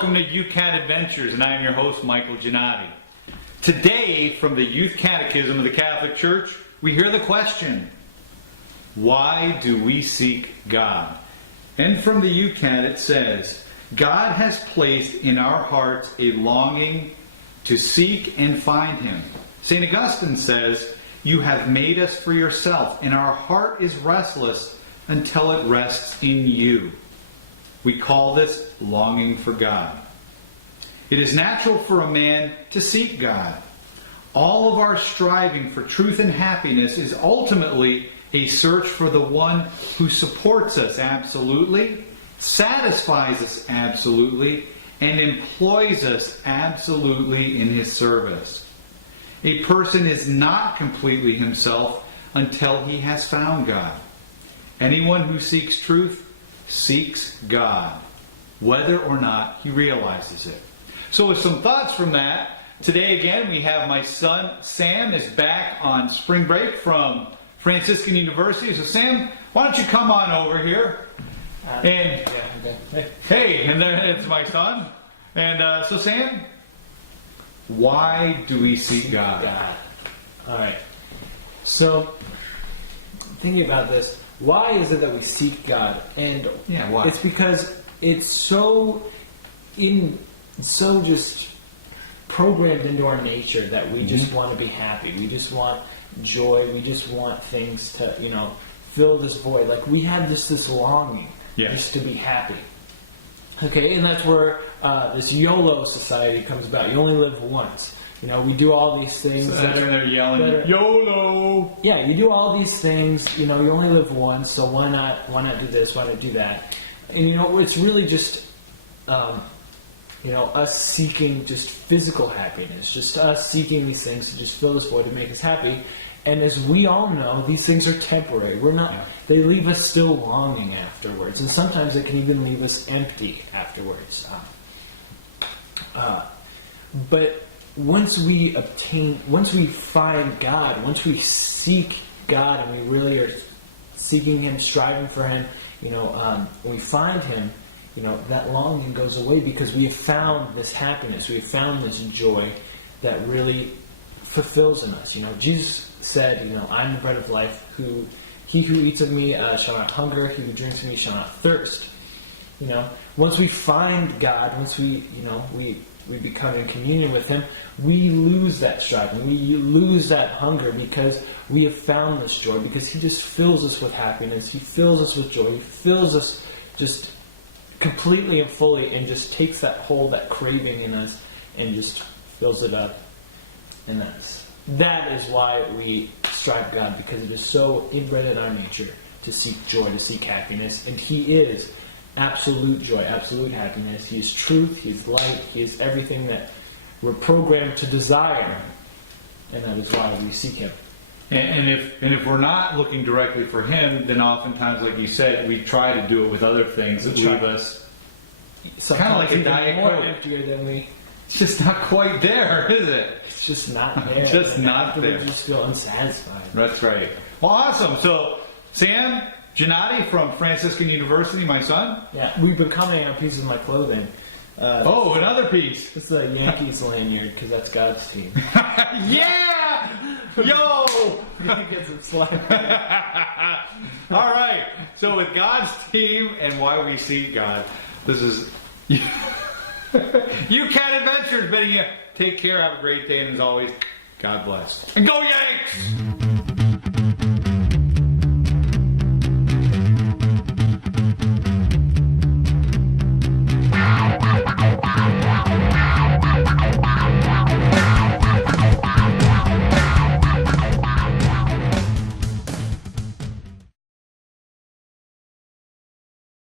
welcome to YouCat Adventures, and I am your host, Michael Giannotti. Today, from the Youth Catechism of the Catholic Church, we hear the question, why do we seek God? And from the YouCat it says, God has placed in our hearts a longing to seek and find Him. St. Augustine says, you have made us for yourself, and our heart is restless until it rests in you. We call this longing for God. It is natural for a man to seek God. All of our striving for truth and happiness is ultimately a search for the one who supports us absolutely, satisfies us absolutely, and employs us absolutely in his service. A person is not completely himself until he has found God. Anyone who seeks truth seeks God, whether or not he realizes it. So with some thoughts from that, today again we have my son Sam is back on spring break from Franciscan University. So Sam, why don't you come on over here? And hey, and there it's my son. And so Sam, why do we seek God? All right. So thinking about this, why is it that we seek God? And why? It's because it's so just programmed into our nature that we just want to be happy. We just want joy. We just want things to, fill this void. Like we have this longing just to be happy. Okay, and that's where this YOLO society comes about. You only live once. We do all these things. So that's when they're yelling, YOLO! Yeah, you do all these things. You only live once, so why not do this? Why not do that? And it's really just, us seeking just physical happiness, just us seeking these things to just fill this void to make us happy. And as we all know, these things are temporary. We're not. Yeah. They leave us still longing afterwards, and sometimes it can even leave us empty afterwards. But once we find God, once we seek God, and we really are seeking Him, striving for Him, when we find Him, that longing goes away because we have found this happiness, we have found this joy that really fulfills in us. Jesus said, I'm the bread of life. He who eats of me shall not hunger. He who drinks of me shall not thirst. Once we find God, once we become in communion with Him, we lose that striving. We lose that hunger because we have found this joy. Because He just fills us with happiness. He fills us with joy. He fills us just completely and fully, and just takes that that craving in us, and just fills it up. And that is why we strive God, because it is so inbred in our nature to seek joy, to seek happiness. And He is absolute joy, absolute happiness. He is truth, He is light, He is everything that we're programmed to desire. And that is why we seek Him. And if we're not looking directly for Him, then oftentimes, like you said, we try to do it with other things that leave us kind of like a Diet Coke. Emptier than we. It's just not quite there, is it? It's just not there. Just not there. We just feel unsatisfied. That's right. Well, awesome. So, Sam Giannotti from Franciscan University, my son. Yeah, we've been commenting on pieces of my clothing. Another piece. It's the Yankees lanyard, because that's God's team. Yeah! Yo! Get some slack. All right. So with God's team and why we seek God, this is YouCat Adventures bidding you take care, have a great day, and as always, God bless. And go Yanks!